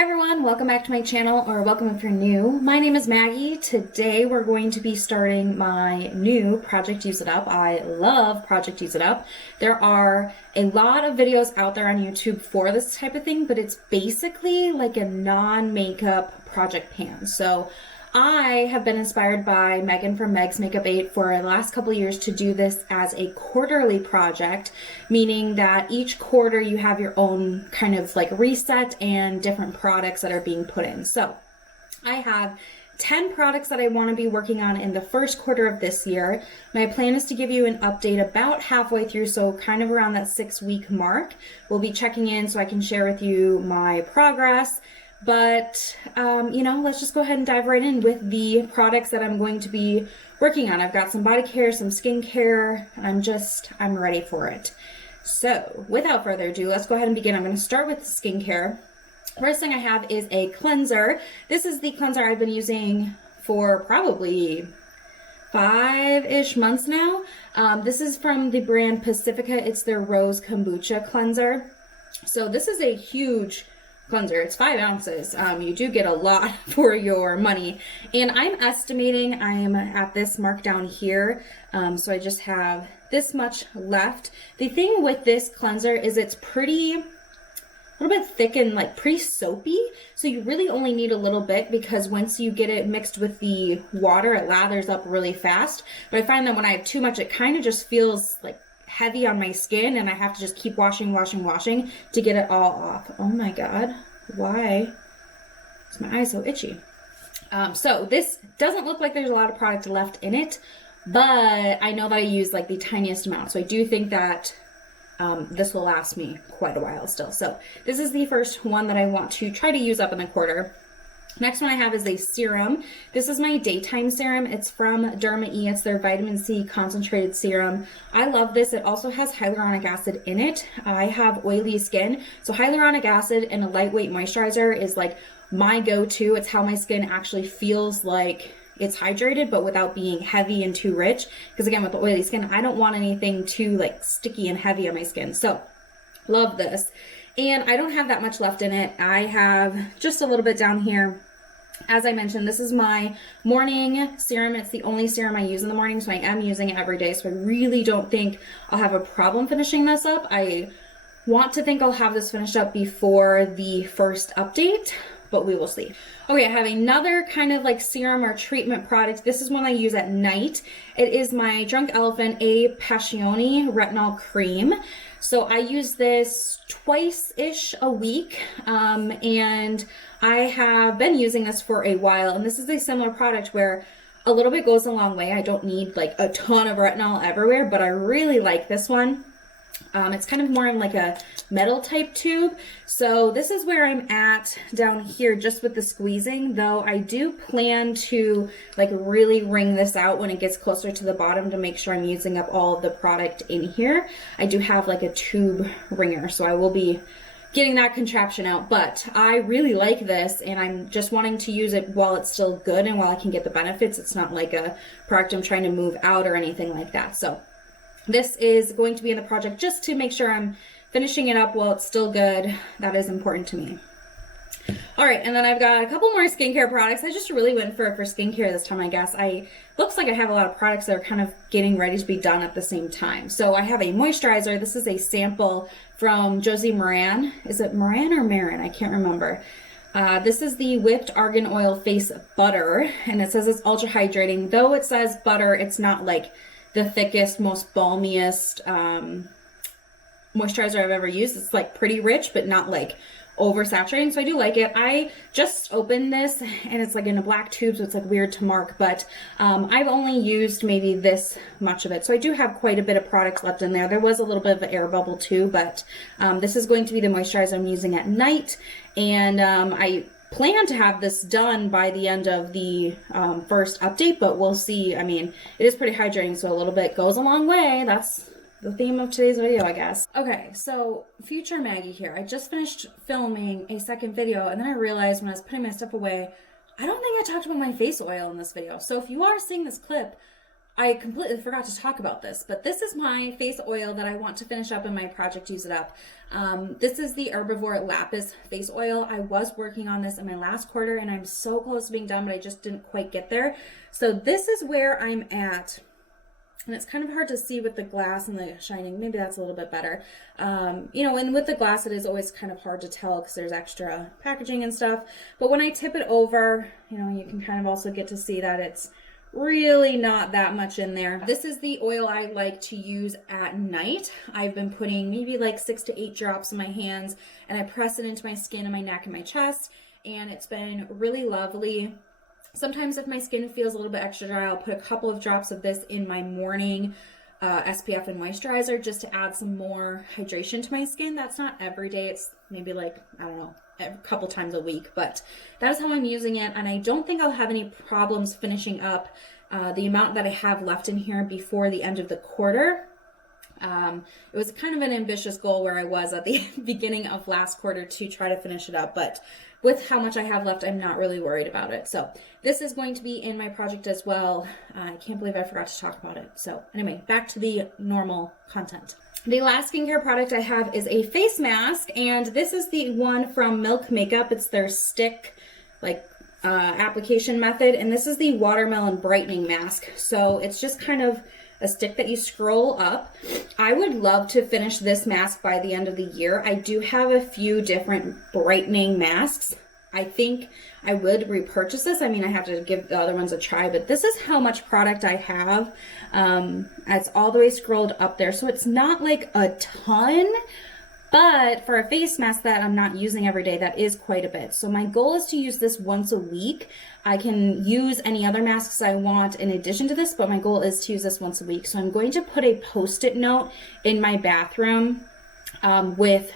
Hi everyone, welcome back to my channel, or welcome if you're new. My name is Maggie. Today we're going to be starting my new Project Use It Up. I love Project Use It Up. There are a lot of videos out there on YouTube for this type of thing, but it's basically like a non-makeup project pan. So I have been inspired by Megan from Meg's Makeup 8 for the last couple of years to do this as a quarterly project, meaning that each quarter you have your own kind of like reset and different products that are being put in. So I have 10 products that I want to be working on in the first quarter of this year. My plan is to give you an update about halfway through, so kind of around that 6-week mark. We'll be checking in so I can share with you my progress. But, let's just go ahead and dive right in with the products that I'm going to be working on. I've got some body care, some skincare. I'm ready for it. So, without further ado, let's go ahead and begin. I'm going to start with skincare. First thing I have is a cleanser. This is the cleanser I've been using for probably 5-ish months now. This is from the brand Pacifica. It's their Rose Kombucha cleanser. So, this is a huge cleanser. It's 5 ounces. You do get a lot for your money. And I'm estimating I'm at this mark down here. So I just have this much left. The thing with this cleanser is it's a little bit thick and like pretty soapy. So you really only need a little bit, because once you get it mixed with the water, it lathers up really fast. But I find that when I have too much, it kind of just feels like heavy on my skin, and I have to just keep washing to get it all off. Oh my god, why is my eye so itchy? So this doesn't look like there's a lot of product left in it, but I know that I use like the tiniest amount, so I do think that this will last me quite a while still. So this is the first one that I want to try to use up in the quarter. Next one I have is a serum. This is my daytime serum. It's from Derma. It's their vitamin C concentrated serum. I love this. It also has hyaluronic acid in it. I have oily skin, so hyaluronic acid and a lightweight moisturizer is like my go-to. It's how my skin actually feels like it's hydrated, but without being heavy and too rich. Because again, with the oily skin, I don't want anything too like sticky and heavy on my skin. So love this. And I don't have that much left in it. I have just a little bit down here. As I mentioned, this is my morning serum. It's the only serum I use in the morning, so I am using it every day. So I really don't think I'll have a problem finishing this up. I want to think I'll have this finished up before the first update, but we will see. Okay, I have another kind of like serum or treatment product. This is one I use at night. It is my Drunk Elephant A Passione Retinol Cream. So I use this twice-ish a week, and I have been using this for a while, and this is a similar product where a little bit goes a long way. I don't need like a ton of retinol everywhere, but I really like this one. It's kind of more in like a metal type tube. So this is where I'm at down here just with the squeezing, though I do plan to like really wring this out when it gets closer to the bottom to make sure I'm using up all of the product in here. I do have like a tube wringer, so I will be getting that contraption out, but I really like this, and I'm just wanting to use it while it's still good and while I can get the benefits. It's not like a product I'm trying to move out or anything like that. So this is going to be in the project just to make sure I'm finishing it up while it's still good. That is important to me. All right, and then I've got a couple more skincare products. I just really went for skincare this time, I guess. Looks like I have a lot of products that are kind of getting ready to be done at the same time. So I have a moisturizer. This is a sample from Josie Maran. Is it Maran or Maran? I can't remember. This is the Whipped Argan Oil Face Butter, and it says it's ultra hydrating. Though it says butter, it's not like the thickest, most balmiest moisturizer I've ever used. It's like pretty rich, but not like oversaturating, so I do like it. I just opened this, and it's like in a black tube, so it's like weird to mark, but I've only used maybe this much of it, so I do have quite a bit of product left in there. There was a little bit of an air bubble too, but this is going to be the moisturizer I'm using at night, and I plan to have this done by the end of the first update, but we'll see. I mean, it is pretty hydrating, so a little bit goes a long way. That's the theme of today's video, I guess. Okay, so future Maggie here. I just finished filming a second video, and then I realized when I was putting my stuff away, I don't think I talked about my face oil in this video. So if you are seeing this clip, I completely forgot to talk about this, but this is my face oil that I want to finish up in my Project Use It Up. This is the Herbivore Lapis Face Oil. I was working on this in my last quarter and I'm so close to being done, but I just didn't quite get there. So this is where I'm at. And it's kind of hard to see with the glass and the shining. Maybe that's a little bit better. You know, and with the glass, it is always kind of hard to tell because there's extra packaging and stuff. But when I tip it over, you know, you can kind of also get to see that it's really not that much in there. This is the oil I like to use at night. I've been putting maybe like 6 to 8 drops in my hands and I press it into my skin and my neck and my chest, and it's been really lovely. Sometimes if my skin feels a little bit extra dry, I'll put a couple of drops of this in my morning SPF and moisturizer just to add some more hydration to my skin. That's not every day. It's maybe like, I don't know, a couple times a week, but that is how I'm using it. And I don't think I'll have any problems finishing up the amount that I have left in here before the end of the quarter. It was kind of an ambitious goal where I was at the beginning of last quarter to try to finish it up, but with how much I have left, I'm not really worried about it. So this is going to be in my project as well. I can't believe I forgot to talk about it. So anyway, back to the normal content. The last skincare product I have is a face mask, and this is the one from Milk Makeup. It's their stick application method, and this is the Watermelon Brightening Mask. So it's just kind of a stick that you scroll up. I would love to finish this mask by the end of the year. I do have a few different brightening masks. I think I would repurchase this. I mean, I have to give the other ones a try, but this is how much product I have. It's all the way scrolled up there, so it's not like a ton, but for a face mask that I'm not using every day, that is quite a bit. So my goal is to use this once a week. I can use any other masks I want in addition to this, but my goal is to use this once a week. So I'm going to put a Post-it note in my bathroom with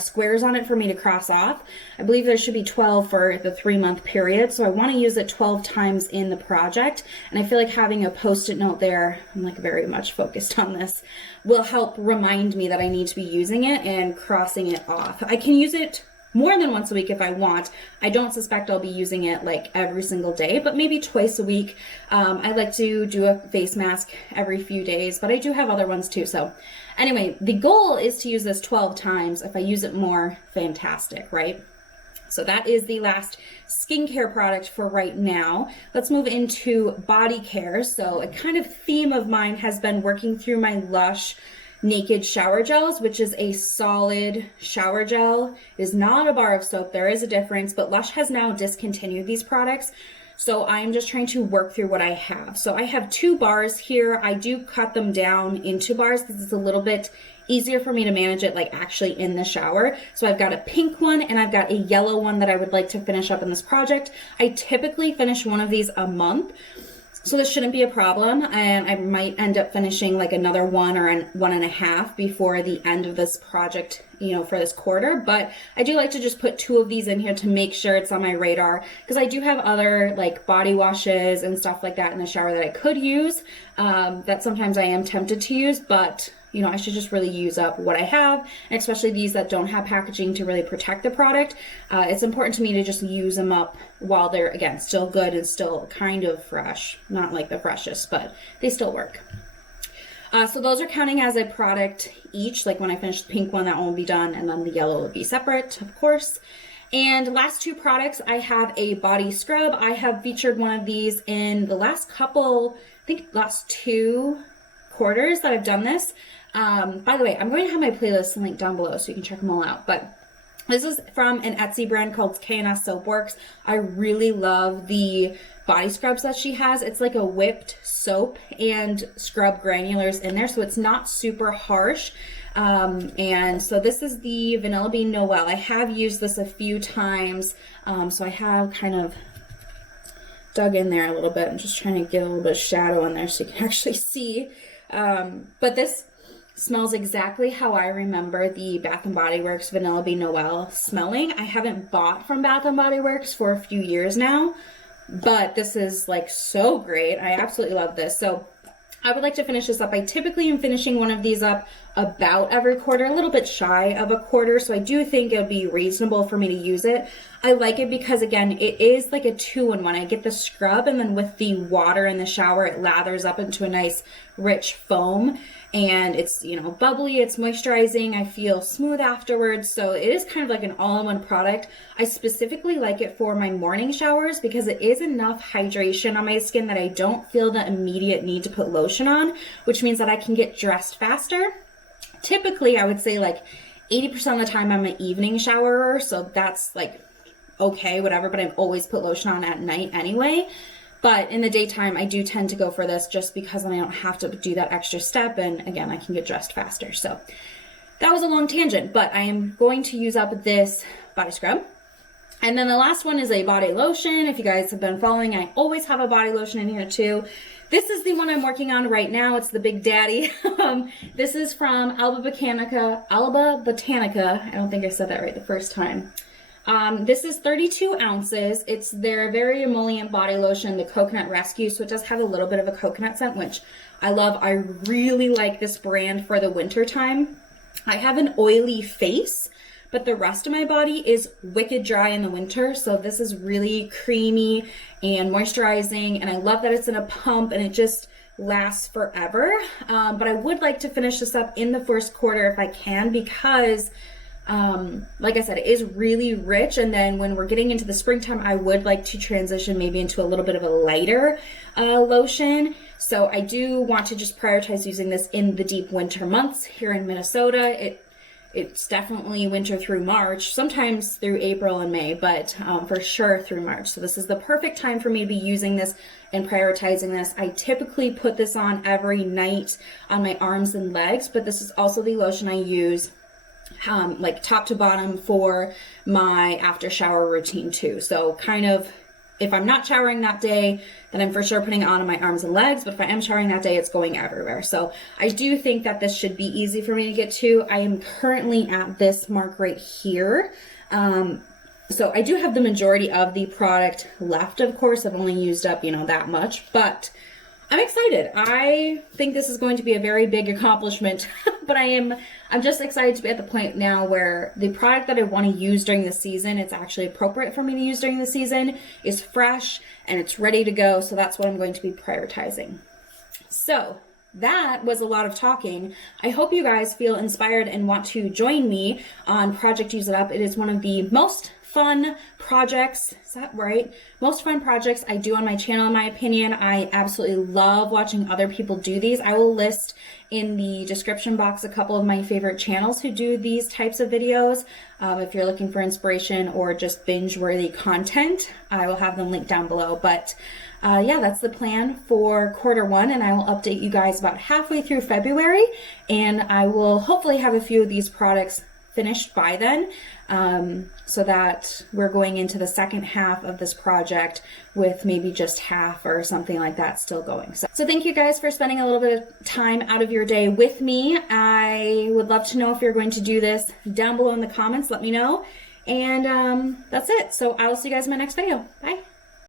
squares on it for me to cross off. I believe there should be 12 for the 3-month period. So I want to use it 12 times in the project. And I feel like having a Post-it note there, I'm like very much focused on this, will help remind me that I need to be using it and crossing it off. I can use it more than once a week if I want. I don't suspect I'll be using it like every single day, but maybe twice a week. I like to do a face mask every few days, but I do have other ones too. So anyway, the goal is to use this 12 times. If I use it more, fantastic, right? So that is the last skincare product for right now. Let's move into body care. So a kind of theme of mine has been working through my Lush Naked Shower Gels, which is a solid shower gel. It is not a bar of soap. There is a difference, but Lush has now discontinued these products. So I'm just trying to work through what I have. So I have 2 bars here. I do cut them down into bars because it's a little bit easier for me to manage it like actually in the shower. So I've got a pink one and I've got a yellow one that I would like to finish up in this project. I typically finish one of these a month, so this shouldn't be a problem, and I might end up finishing like another 1 or 1.5 before the end of this project, you know, for this quarter. But I do like to just put 2 of these in here to make sure it's on my radar, because I do have other like body washes and stuff like that in the shower that I could use, that sometimes I am tempted to use, but you know, I should just really use up what I have, and especially these that don't have packaging to really protect the product. It's important to me to just use them up while they're, again, still good and still kind of fresh. Not like the freshest, but they still work. So those are counting as a product each. Like when I finish the pink one, that one will be done, and then the yellow will be separate, of course. And last 2 products, I have a body scrub. I have featured one of these in the last couple, I think last 2 quarters that I've done this. By the way, I'm going to have my playlist linked down below so you can check them all out. But this is from an Etsy brand called K&S Soapworks. I really love the body scrubs that she has. It's like a whipped soap and scrub granulars in there, so it's not super harsh. And so this is the Vanilla Bean Noel. I have used this a few times, so I have kind of dug in there a little bit. I'm just trying to get a little bit of shadow in there so you can actually see. But this smells exactly how I remember the Bath & Body Works Vanilla Bean Noel smelling. I haven't bought from Bath & Body Works for a few years now, but this is like so great. I absolutely love this. So I would like to finish this up. I typically am finishing one of these up about every quarter, a little bit shy of a quarter, so I do think it would be reasonable for me to use it. I like it because, again, it is like a 2-in-1. I get the scrub, and then with the water in the shower, it lathers up into a nice rich foam, and it's, you know, bubbly, it's moisturizing, I feel smooth afterwards, so it is kind of like an all-in-one product. I specifically like it for my morning showers because it is enough hydration on my skin that I don't feel the immediate need to put lotion on, which means that I can get dressed faster. Typically, I would say like 80% of the time I'm an evening showerer, so that's like okay, whatever, but I always put lotion on at night anyway. But in the daytime, I do tend to go for this just because then I don't have to do that extra step, and again, I can get dressed faster. So that was a long tangent, but I am going to use up this body scrub. And then the last one is a body lotion. If you guys have been following, I always have a body lotion in here too. This is the one I'm working on right now. It's the Big Daddy. This is from Alba Botanica. I don't think I said that right the first time. This is 32 ounces. It's their very emollient body lotion, the Coconut Rescue. So it does have a little bit of a coconut scent, which I love. I really like this brand for the winter time. I have an oily face, but the rest of my body is wicked dry in the winter. So this is really creamy and moisturizing, and I love that it's in a pump and it just lasts forever. But I would like to finish this up in the first quarter if I can, because like I said, it is really rich, and then when we're getting into the springtime, I would like to transition maybe into a little bit of a lighter lotion. So I do want to just prioritize using this in the deep winter months here in Minnesota. It's definitely winter through March, sometimes through April and May, but for sure through March. So this is the perfect time for me to be using this and prioritizing this. I typically put this on every night on my arms and legs, but this is also the lotion I use like top to bottom for my after shower routine too. So kind of, if I'm not showering that day, then I'm for sure putting it on my arms and legs, but if I am showering that day, it's going everywhere. So I do think that this should be easy for me to get to. I am currently at this mark right here. So I do have the majority of the product left, of course. I've only used up, that much, but I'm excited. I think this is going to be a very big accomplishment, but I'm just excited to be at the point now where the product that I want to use during the season, it's actually appropriate for me to use during the season, is fresh and it's ready to go. So that's what I'm going to be prioritizing. So that was a lot of talking. I hope you guys feel inspired and want to join me on Project Use It Up. It is one of the most fun projects, is that right? Most fun projects I do on my channel, in my opinion. I absolutely love watching other people do these. I will list in the description box a couple of my favorite channels who do these types of videos. If you're looking for inspiration or just binge-worthy content, I will have them linked down below. But yeah, that's the plan for Q1, and I will update you guys about halfway through February, and I will hopefully have a few of these products finished by then, so that we're going into the second half of this project with maybe just half or something like that still going. So thank you guys for spending a little bit of time out of your day with me. I would love to know if you're going to do this down below in the comments. Let me know. And that's it. So I will see you guys in my next video. Bye.